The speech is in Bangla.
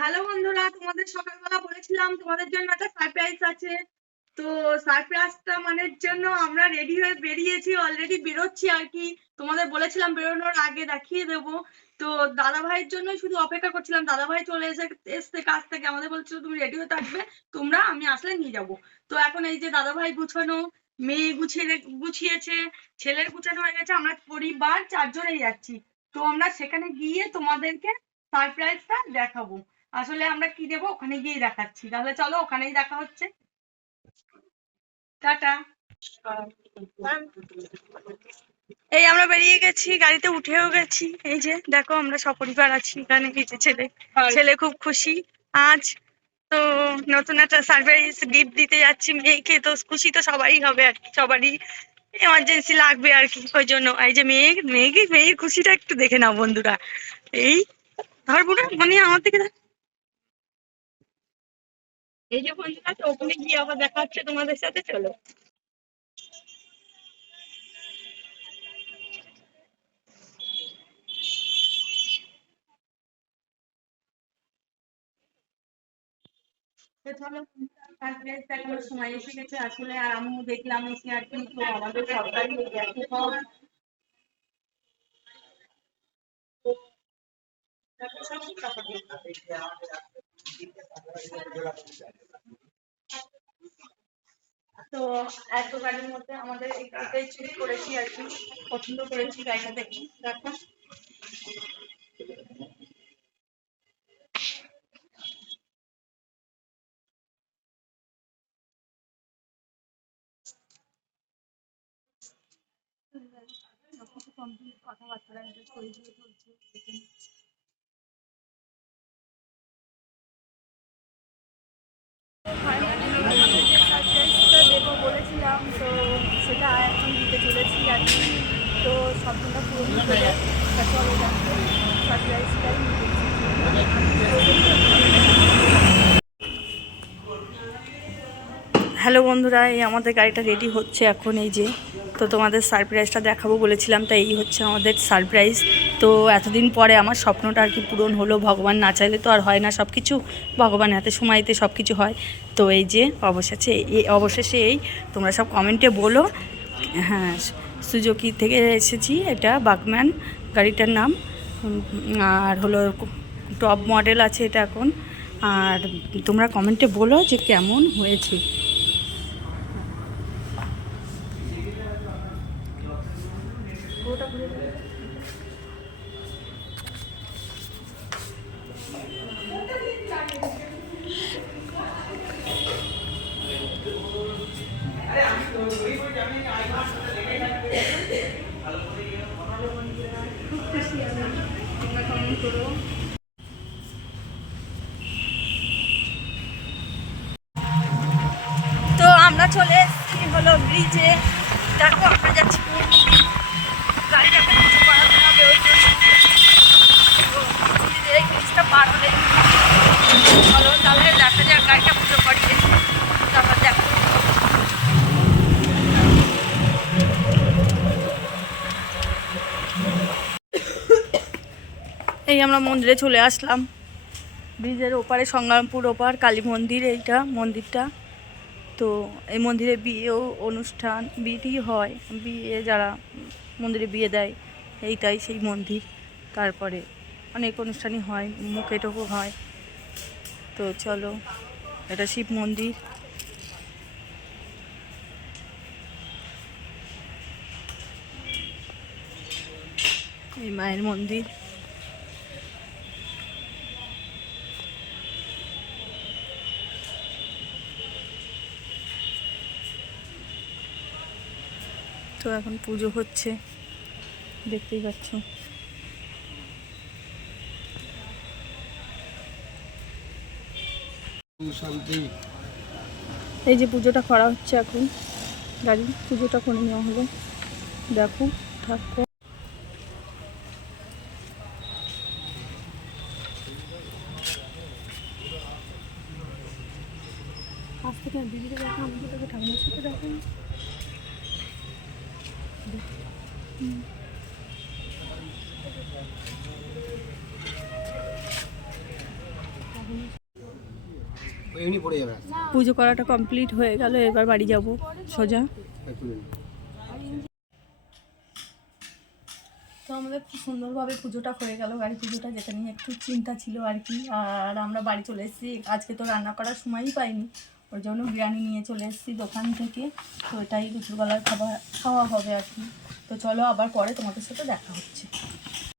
হ্যালো বন্ধুরা, তোমাদের সকালবেলা বলেছিলাম তোমাদের জন্য একটা সারপ্রাইজ আছে। তো সারপ্রাইজটা মানের জন্য আমরা রেডি হয়ে বেরিয়েছি, অলরেডি বেরোচ্ছি আর কি। তোমাদের বলেছিলাম বেরোনোর আগে দেখিয়ে দেবো। তো দাদা ভাইয়ের জন্যই শুধু অপেক্ষা করছিলাম। দাদা ভাই চলে এসছে কাজ থেকে, আমাদের বলছিল তুমি রেডি হয়ে থাকবে, তোমরা আমি আসলে নিয়ে যাবো। তো এখন এই যে দাদা ভাই গুছানো, মেয়ে গুছিয়েছে, ছেলের গুছানো হয়ে গেছে, আমরা পরিবার চারজনেই যাচ্ছি। তো আমরা সেখানে গিয়ে তোমাদেরকে সারপ্রাইজটা দেখাবো। আসলে আমরা কি দেবো ওখানে গিয়ে দেখাচ্ছি, তাহলে চলো ওখানেই দেখা হচ্ছে। টাটা। এই আমরা বেরিয়ে গেছি, গাড়িতে উঠেও গেছি। এই যে দেখো আমরা সপরিবার আছি এখানে। এই যে ছেলে ছেলে খুব খুশি আজ। তো নতুন একটা সারপ্রাইজ গিফট দিতে যাচ্ছি মেয়েকে। তো খুশি তো সবাই হবে আর কি, সবারই এমার্জেন্সি লাগবে আর কি। ওই জন্য এই যে মেয়ের খুশিটা একটু দেখে নাও বন্ধুরা। এই ধর বুড়ো মানে আমার থেকে এই যে বন্ধুরা, তো ওখানে গিয়ে আবার দেখা হচ্ছে তোমাদের সাথে, চলো। তো চলো, সারপ্রাইজ দেখানোর সময় এসে গেছে আসলে। আর আমিও দেখলাম এসে আর কি, তো আমাদের সরকারি গেছে সব। তো এত গাড়ির মধ্যে আমাদের এটাই চুজ করেছি আর কি, পছন্দ করেছি গাড়িটা দেখি দেখো। কমপ্লিট কথাবার্তা চলছে। আমাদের যে সারপ্রাইজটা দেবো বলেছিলাম, তো সেটা এখন দিতে চলেছি আর কি। তো স্বপ্নটা পূরণ করে চলো দেখো সারপ্রাইজটাই হ্যালো বন্ধুরা, এই আমাদের গাড়িটা রেডি হচ্ছে এখন। এই যে তো তোমাদের সারপ্রাইজটা দেখাবো বলেছিলাম, তাই এই হচ্ছে আমাদের সারপ্রাইজ। তো এতদিন পরে আমার স্বপ্নটা আর কি পূরণ হলো। ভগবান না চাইলে তো আর হয় না সব কিছু, ভগবান হাতে সময়তে সব কিছু হয়। তো এই যে অবশেষে এই তোমরা সব কমেন্টে বলো। হ্যাঁ, সুজুকি থেকে এসেছি, এটা বাকম্যান গাড়িটার নাম। আর হলো টপ মডেল আছে এটা এখন। আর তোমরা কমেন্টে বলো যে কেমন হয়েছে। তো আমরা চলে এসেছি হলো ব্রিজে। দেখো আমরা যাচ্ছি গাড়িটা পুজো করাতে হবে, ওই জন্য এই ব্রিজটা পার হলে চলো তাহলে দেখা যাক গাড়িটা পুজো করিয়ে তারপর দেখো। এই আমরা মন্দিরে চলে আসলাম, ব্রিজের ওপারে সংগ্রামপুর ওপার কালী মন্দির এইটা মন্দিরটা। তো এই মন্দিরে বিয়েও অনুষ্ঠান বিয়েই হয়, বিয়ে যারা মন্দিরে বিয়ে দেয় এইটাই সেই মন্দির। তারপরে অনেক অনুষ্ঠানই হয়, মুখে টোকো হয়। তো চলো, এটা শিব মন্দির। এই মায়ের মন্দির। তো এখন পুজো হচ্ছে, দেখতেই পাচ্ছ। এই যে পুজোটা করা হচ্ছে এখন, গাড়ির পুজোটা করে নেওয়া হলো। দেখো ঠাকুর আজ থেকে দিদিকে দেখো, আমাকে তোকে ঠাকুমার সাথে দেখো। এমনি পড়ে যাবে। পুজো করাটা কমপ্লিট হয়ে গেল, এবার বাড়ি যাব সোজা। তো আমাদের খুব সুন্দরভাবে পুজোটা হয়ে গেল, গাড়ি পুজোটা, যেটা নিয়ে একটু চিন্তা ছিল আর কি। আর আমরা বাড়ি চলে এসেছি, আজকে তো রান্না করার সময়ই পাইনি, ওই জন্য বিরিয়ানি নিয়ে চলে এসেছি দোকান থেকে। তো এটাই দুপুরবেলার খাওয়া হবে আর কি। তো চলো আবার পরে তোমাদের সাথে দেখা হচ্ছে।